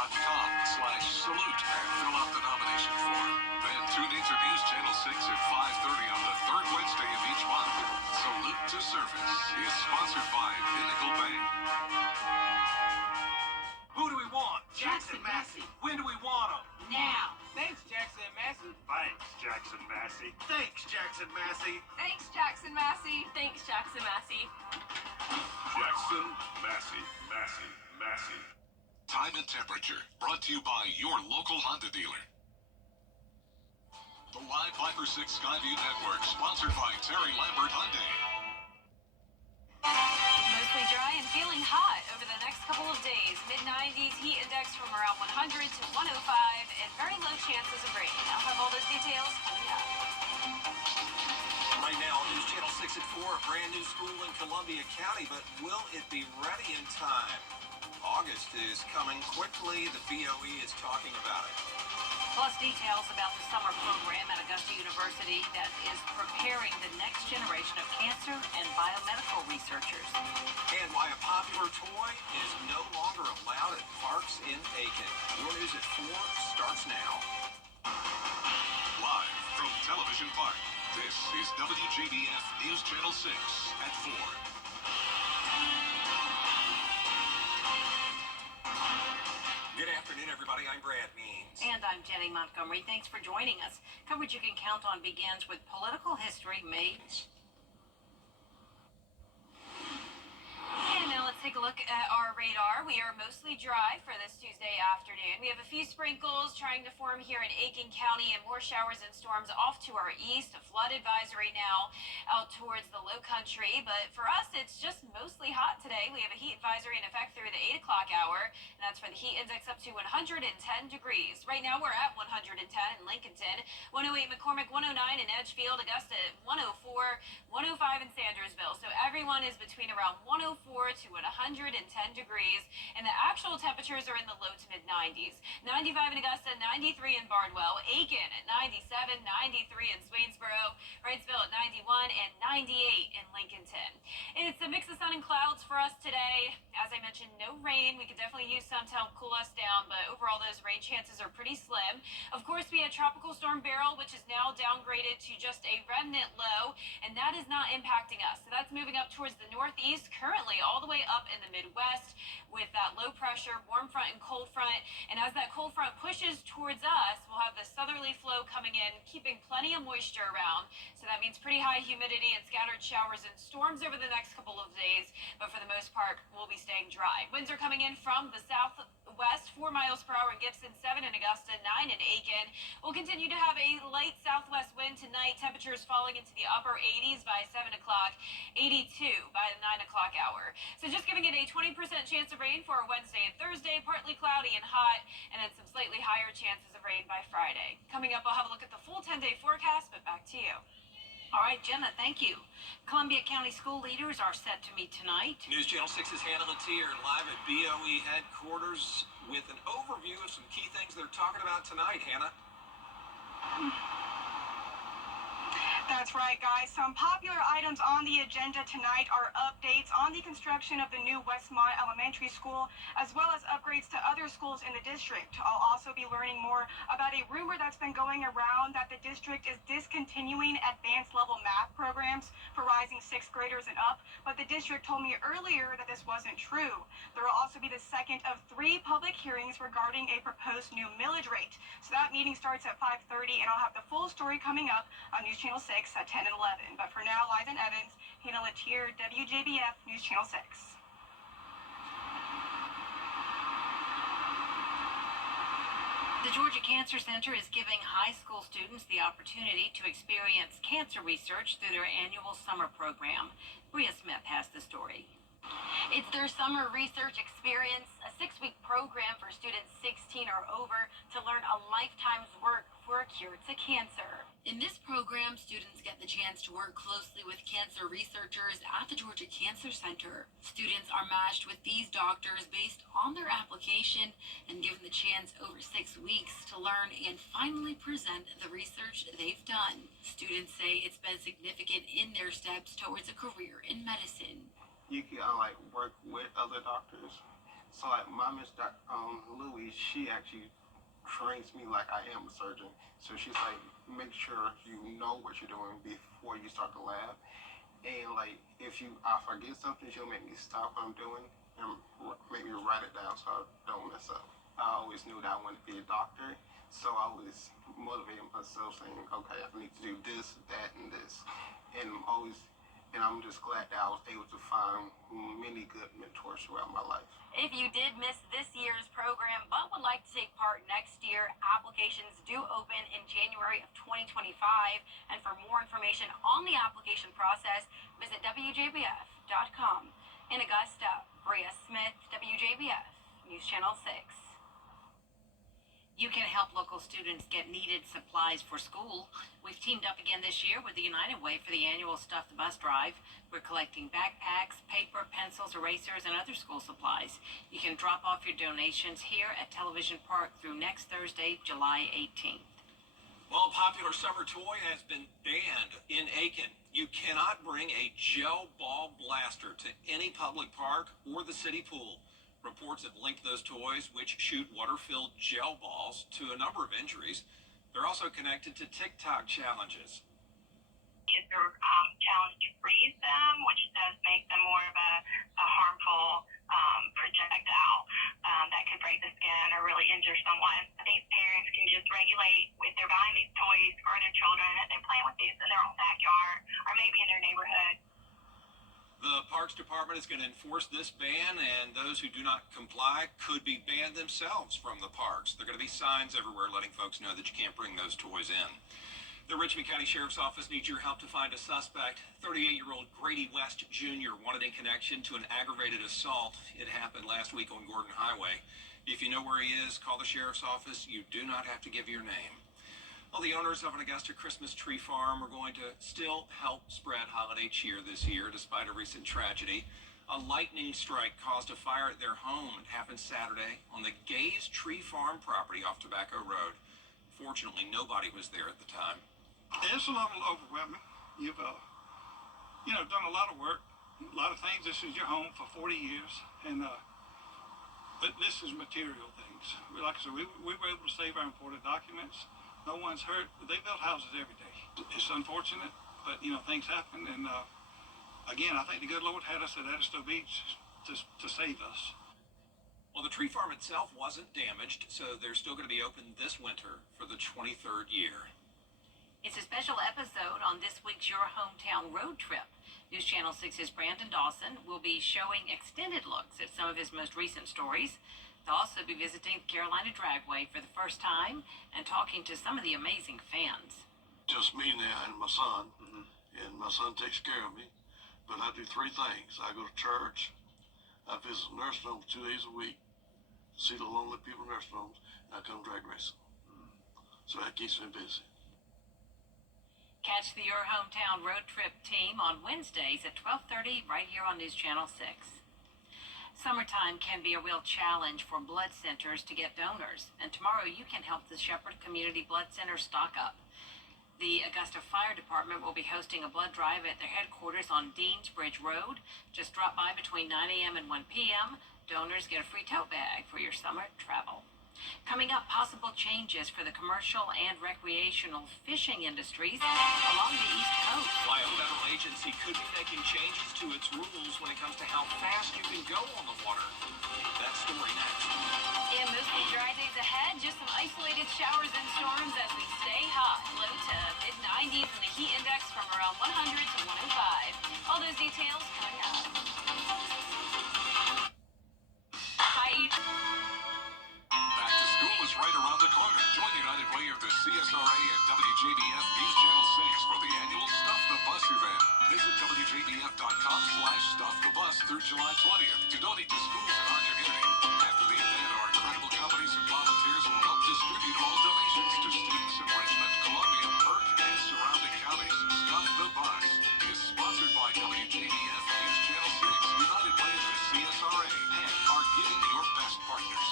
WJBF.com/salute and fill out the nomination form. Then tune into News Channel 6 at 5:30 on the third Wednesday of each month. Salute to Service is sponsored by Pinnacle Bank. Who do we want? Jackson Massey. When do we want him? Now. Thanks, Jackson Massey. Thanks, Jackson Massey. Thanks, Jackson Massey. Thanks, Jackson Massey. Thanks, Jackson Massey. Jackson Massey. Massey. Time and temperature brought to you by your local Honda dealer. The Live 5/6 Skyview Network, sponsored by Terry Lambert Hyundai. Mostly dry and feeling hot over the next couple of days. Mid-90s heat index from around 100 to 105 and very low chances of rain. I'll have all those details coming up. Right now, News Channel 6 at 4, a brand new school in Columbia County, but will it be ready in time? August is coming quickly. The BOE is talking about it. Plus details about the summer program at Augusta University that is preparing the next generation of cancer and biomedical researchers. And why a popular toy is no longer allowed at parks in Aiken. Your News at 4 starts now. Live from Television Park, this is WJBF News Channel 6 at 4. Good afternoon, everybody. I'm Brad Means. And I'm Jenny Montgomery. Thanks for joining us. Coverage you can count on begins with political history made. And now let's take a look at our radar. We are mostly dry for this Tuesday afternoon. We have a few sprinkles trying to form here in Aiken County and more showers and storms off to our east. A flood advisory now out towards the low country. But for us, it's just mostly hot today. We have a heat advisory in effect through the 8 o'clock hour. And that's for the heat index up to 110 degrees. Right now, we're at 110 in Lincolnton, 108 McCormick, 109 in Edgefield, Augusta at 104, 105 in Sandersville. So everyone is between around 104 to 110 degrees, and the actual temperatures are in the low to mid-90s. 95 in Augusta, 93 in Bardwell, Aiken at 97, 93 in Swainsboro, Wrightsville at 91, and 98 in Lincolnton. It's a mix of sun and clouds for us today. As I mentioned, no rain. We could definitely use some to help cool us down, but overall those rain chances are pretty slim. Of course, we had Tropical Storm Beryl, which is now downgraded to just a remnant low, and that is not impacting us. So that's moving up towards the northeast, currently all the way up in the Midwest with that low pressure, warm front and cold front. And as that cold front pushes towards us, we'll have the southerly flow coming in, keeping plenty of moisture around. So that means pretty high humidity and scattered showers and storms over the next couple of days. But for the most part, we'll be staying dry. Winds are coming in from the southwest, 4 miles per hour in Gibson, 7 in Augusta, 9 in Aiken. We'll continue to have a light southwest wind tonight. Temperatures falling into the upper 80s by 7 o'clock, 82 by the 9 o'clock hour. So just giving it a 20% chance of rain for Wednesday and Thursday, partly cloudy and hot, and then some slightly higher chances of rain by Friday. Coming up, I'll have a look at the full 10-day forecast, but back to you. All right, Jenna, thank you. Columbia County school leaders are set to meet tonight. News Channel 6's Hannah Latier live at BOE headquarters with an overview of some key things they're talking about tonight. Hannah? That's right, guys. Some popular items on the agenda tonight are updates on the construction of the new Westmont Elementary School, as well as upgrades to other schools in the district. I'll also be learning more about a rumor that's been going around that the district is discontinuing advanced level math programs for rising 6th graders and up, but the district told me earlier that this wasn't true. There will also be the second of 3 public hearings regarding a proposed new millage rate. So that meeting starts at 5:30, and I'll have the full story coming up on News Channel 6 at 10 and 11. But for now, live in Evans, Hannah Latier, WJBF News Channel 6. The Georgia Cancer Center is giving high school students the opportunity to experience cancer research through their annual summer program. Bria Smith has the story. It's their summer research experience, a 6-week program for students 16 or over to learn a lifetime's work for a cure to cancer. In this program, students get the chance to work closely with cancer researchers at the Georgia Cancer Center. Students are matched with these doctors based on their application and given the chance over 6 weeks to learn and finally present the research they've done. Students say it's been significant in their steps towards a career in medicine. You can work with other doctors So like my Miss Louie, she actually trains me like I am a surgeon. So she's like, make sure you know what you're doing before you start the lab. And like, if I forget something, she'll make me stop what I'm doing and make me write it down so I don't mess up. I always knew that I wanted to be a doctor, so I always motivated myself saying, okay, I need to do this, that, and this. And I'm just glad that I was able to find many good mentors throughout my life. If you did miss this year's program but would like to take part next year, applications do open in January of 2025. And for more information on the application process, visit WJBF.com. In Augusta, Bria Smith, WJBF, News Channel 6. You can help local students get needed supplies for school. We've teamed up again this year with the United Way for the annual Stuff the Bus drive. We're collecting backpacks, paper, pencils, erasers, and other school supplies. You can drop off your donations here at Television Park through next Thursday, July 18th. Well, a popular summer toy has been banned in Aiken. You cannot bring a gel ball blaster to any public park or the city pool. Reports have linked those toys, which shoot water-filled gel balls, to a number of injuries. They're also connected to TikTok challenges. Kids are challenged to freeze them, which does make them more of a harmful projectile that could break the skin or really injure someone. I think parents can just regulate if they're buying these toys for their children, that they're playing with these in their own backyard or maybe in their neighborhood. The Parks Department is going to enforce this ban, and those who do not comply could be banned themselves from the parks. There are going to be signs everywhere letting folks know that you can't bring those toys in. The Richmond County Sheriff's Office needs your help to find a suspect. 38-year-old Grady West Jr. wanted in connection to an aggravated assault. It happened last week on Gordon Highway. If you know where he is, call the Sheriff's Office. You do not have to give your name. Well, the owners of an Augusta Christmas tree farm are going to still help spread holiday cheer this year, despite a recent tragedy. A lightning strike caused a fire at their home. It happened Saturday on the Gaze Tree Farm property off Tobacco Road. Fortunately, nobody was there at the time. It's a little overwhelming. You've, done a lot of work, a lot of things. This is your home for 40 years, and but this is material things. Like I said, we were able to save our important documents. No one's hurt. They build houses every day. It's unfortunate, but things happen. And again, I think the good Lord had us at Edisto Beach to save us. Well, the tree farm itself wasn't damaged, so they're still going to be open this winter for the 23rd year. It's a special episode on this week's Your Hometown Road Trip. News Channel 6's Brandon Dawson will be showing extended looks at some of his most recent stories. They'll also be visiting the Carolina Dragway for the first time and talking to some of the amazing fans. Just me now and my son, and my son takes care of me. But I do three things. I go to church, I visit nursing homes 2 days a week, see the lonely people in nursing homes, and I come drag racing. So that keeps me busy. Catch the Your Hometown Road Trip team on Wednesdays at 12:30 right here on News Channel 6. Summertime can be a real challenge for blood centers to get donors, and tomorrow you can help the Shepherd Community Blood Center stock up. The Augusta Fire Department will be hosting a blood drive at their headquarters on Deans Bridge Road. Just drop by between 9 a.m. and 1 p.m. Donors get a free tote bag for your summer travel. Coming up, possible changes for the commercial and recreational fishing industries along the East Coast. Why a federal agency could be making changes to its rules when it comes to how fast you can go on the water. That story next. In mostly dry days ahead, just some isolated showers and storms as we stay hot. Low to mid-90s and the heat index from around 100 to 105. All those details coming up. Bye. Back to school is right around the corner. Join United Way of the CSRA and WJBF News Channel 6 for the annual Stuff the Bus event. Visit WJBF.com/StuffTheBus through July 20th to donate to schools in our community. After the event, our incredible companies and volunteers will help distribute all donations to students in Richmond, Columbia, Burke, and surrounding counties. Stuff the Bus is sponsored by WJBF News Channel 6, United Way of the CSRA, and are giving your best partners.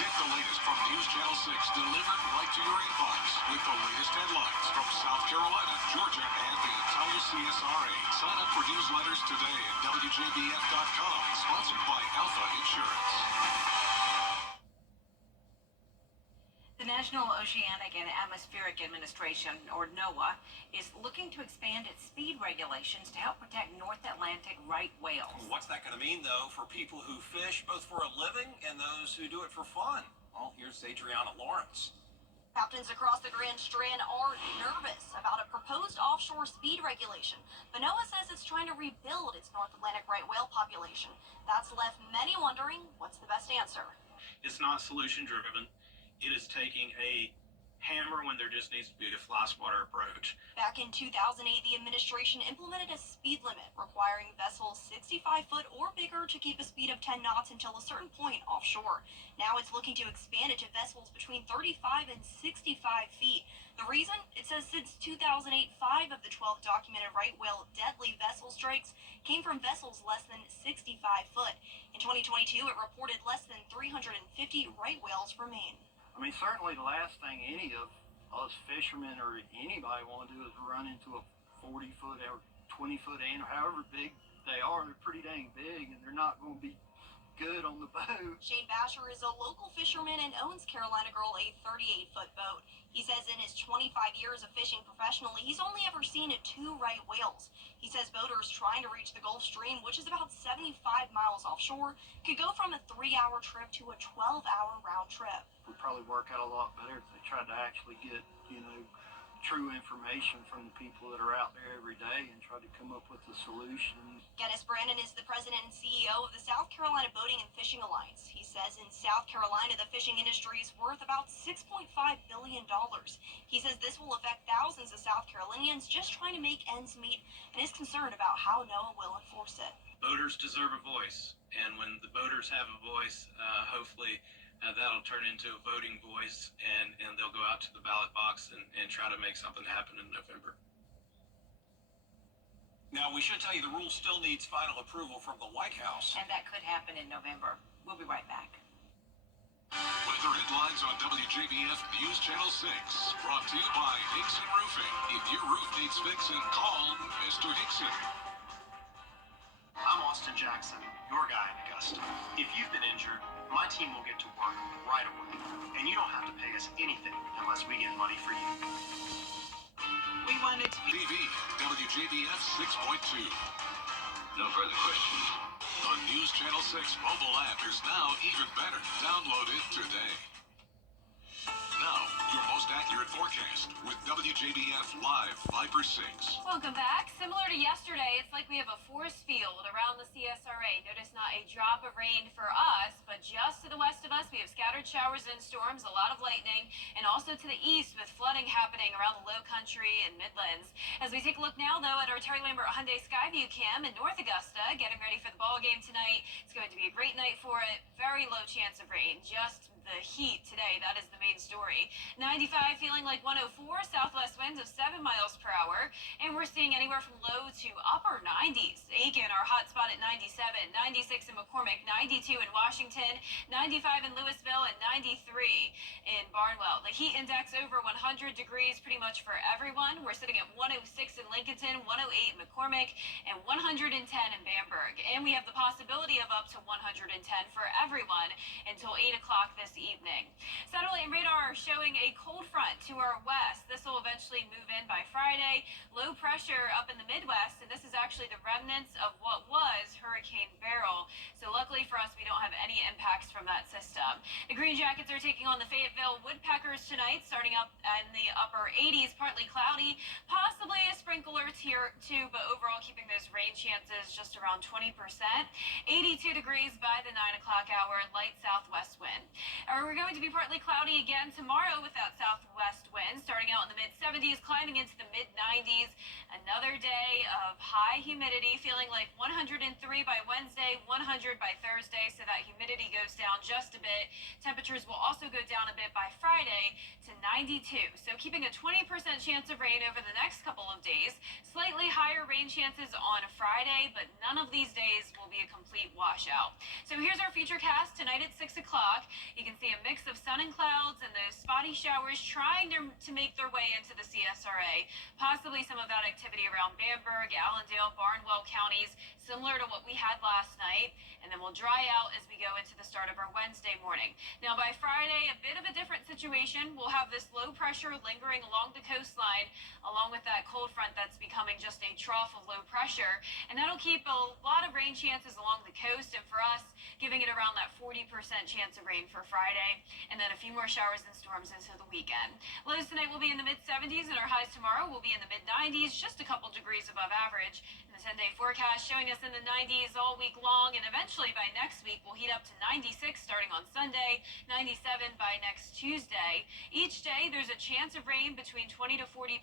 Get the latest from News Channel 6, delivered right to your inbox with the latest headlines from South Carolina, Georgia, and the entire CSRA. Sign up for newsletters today at WJBF.com, sponsored by Alpha Insurance. The National Oceanic and Atmospheric Administration, or NOAA, is looking to expand its speed regulations to help protect North Atlantic right whales. What's that going to mean, though, for people who fish both for a living and those who do it for fun? Well, here's Adriana Lawrence. Captains across the Grand Strand are nervous about a proposed offshore speed regulation. But NOAA says it's trying to rebuild its North Atlantic right whale population. That's left many wondering what's the best answer. It's not solution driven. It is taking a hammer when there just needs to be a fly swatter approach. Back in 2008, the administration implemented a speed limit requiring vessels 65 foot or bigger to keep a speed of 10 knots until a certain point offshore. Now it's looking to expand it to vessels between 35 and 65 feet. The reason? It says since 2008, 5 of the 12 documented right whale deadly vessel strikes came from vessels less than 65 foot. In 2022, it reported less than 350 right whales remain. I mean, certainly the last thing any of us fishermen or anybody want to do is run into a 40-foot or 20-foot animal, however big they are. They're pretty dang big, and they're not going to be good on the boat. Shane Basher is a local fisherman and owns Carolina Girl, a 38-foot boat. He says in his 25 years of fishing professionally, he's only ever seen 2 right whales. He says boaters trying to reach the Gulf Stream, which is about 75 miles offshore, could go from a 3-hour trip to a 12-hour round trip. Would probably work out a lot better if they tried to actually get, true information from the people that are out there every day and try to come up with a solution. Dennis Brandon is the president and CEO of the South Carolina Boating and Fishing Alliance. He says in South Carolina, the fishing industry is worth about $6.5 billion. He says this will affect thousands of South Carolinians just trying to make ends meet and is concerned about how NOAA will enforce it. Boaters deserve a voice, and when the boaters have a voice, hopefully that'll turn into a voting voice, and they'll go out to the ballot box and try to make something happen in November. Now, we should tell you the rule still needs final approval from the White House. And that could happen in November. We'll be right back. Weather headlines on WJBF News Channel 6. Brought to you by Hickson Roofing. If your roof needs fixing, call Mr. Hickson. I'm Austin Jackson, your guy in Augusta. If you've been injured, my team will get to work right away. And you don't have to pay us anything unless we get money for you. We wanted to be TV, WJBF 6.2. No further questions. The News Channel 6 mobile app is now even better. Download it today. Now, your most accurate forecast with WJBF Live Viper 6. Welcome back. Similar to yesterday, it's like we have a force field around the CSRA. Notice not a drop of rain for us, but just to the west of us, we have scattered showers and storms, a lot of lightning, and also to the east with flooding happening around the low country and Midlands. As we take a look now, though, at our Terry Lambert Hyundai Skyview Cam in North Augusta, getting ready for the ball game tonight. It's going to be a great night for it. Very low chance of rain. Just the heat today, that is the main story. 95 feeling like 104, southwest winds of 7 miles per hour, and we're seeing anywhere from low to upper 90s. Aiken, our hot spot at 97, 96 in McCormick, 92 in Washington, 95 in Louisville, and 93 in Barnwell. The heat index over 100 degrees pretty much for everyone. We're sitting at 106 in Lincolnton, 108 in McCormick, and 110 in Bamberg. And we have the possibility of up to 110 for everyone until 8 o'clock this evening. Satellite and radar are showing a cold front to our west. This will eventually move in by Friday. Low pressure up in the Midwest, and this is actually the remnants of what was Hurricane Beryl. So luckily for us, we don't have any impacts from that system. The Green Jackets are taking on the Fayetteville Woodpeckers tonight, starting up in the upper 80s, partly cloudy, possibly a sprinkle or two, but overall keeping those rain chances just around 20%. 82 degrees by the 9 o'clock hour, light southwest wind. We're going to be partly cloudy again tomorrow with that southwest wind, starting out in the mid-70s, climbing into the mid-90s. Another day of high humidity, feeling like 103 by Wednesday, 100 by Thursday, so that humidity goes down just a bit. Temperatures will also go down a bit by Friday to 92. So keeping a 20% chance of rain over the next couple of days. Slightly higher rain chances on Friday, but none of these days will be a complete washout. So here's our future cast tonight at 6 o'clock. You can see a mix of sun and clouds and those spotty showers trying to make their way into the CSRA. Possibly some of that activity around Bamberg, Allendale, Barnwell counties, similar to what we had last night. And then we'll dry out as we go into the start of our Wednesday morning. Now, by Friday, a bit of a different situation. We'll have this low pressure lingering along the coastline, along with that cold front that's becoming just a trough of low pressure. And that'll keep a lot of rain chances along the coast, and for us, giving it around that 40% chance of rain for Friday, and then a few more showers and storms into the weekend. Lows tonight will be in the mid-70s, and our highs tomorrow will be in the mid-90s, just a couple degrees above average. And the 10-day forecast showing us in the 90s all week long, and eventually by next week we'll heat up to 96 starting on Sunday, 97 by next Tuesday. Each day there's a chance of rain between 20 to 40%,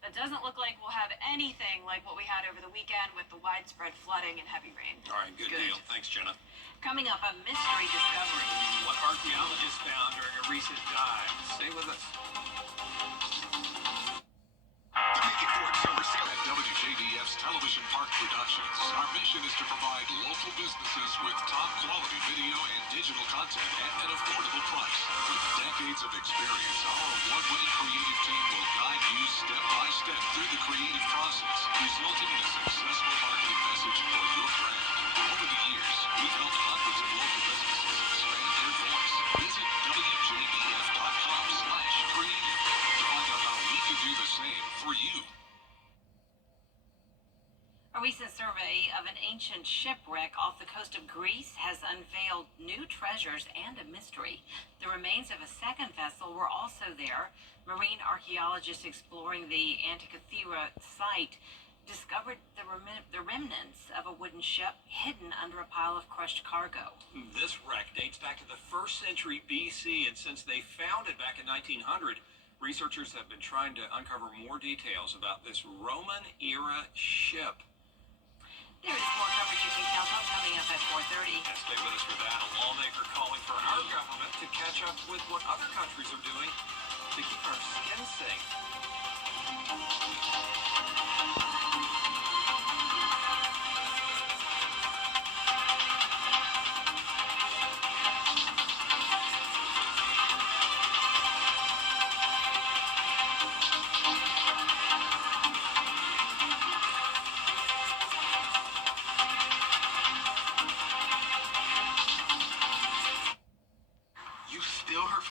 but doesn't look like we'll have anything like what we had over the weekend with the widespread flooding and heavy rain. All right, good deal. Thanks, Jenna. Coming up, a mystery discovery. What archaeologists found during a recent dive. Stay with us. The Make It Ford Summer Sale at WJBF's Television Park Productions. Our mission is to provide local businesses with top quality video and digital content at an affordable price. With decades of experience, our award-winning creative team will guide you step by step through the creative process, resulting in a successful marketing message for your brand. Over the years, we've helped hundreds of local businesses expand their voice. Visit WJBF.com/creative to find out how we can do the same for you. A recent survey of an ancient shipwreck off the coast of Greece has unveiled new treasures and a mystery. The remains of a second vessel were also there. Marine archaeologists exploring the Antikythera site discovered the remnants of a wooden ship hidden under a pile of crushed cargo. This wreck dates back to the 1st century BC, and since they found it back in 1900, researchers have been trying to uncover more details about this Roman-era ship. There is more coverage you can count on coming up at 4:30. And stay with us for that. A lawmaker calling for our government to catch up with what other countries are doing to keep our skin safe.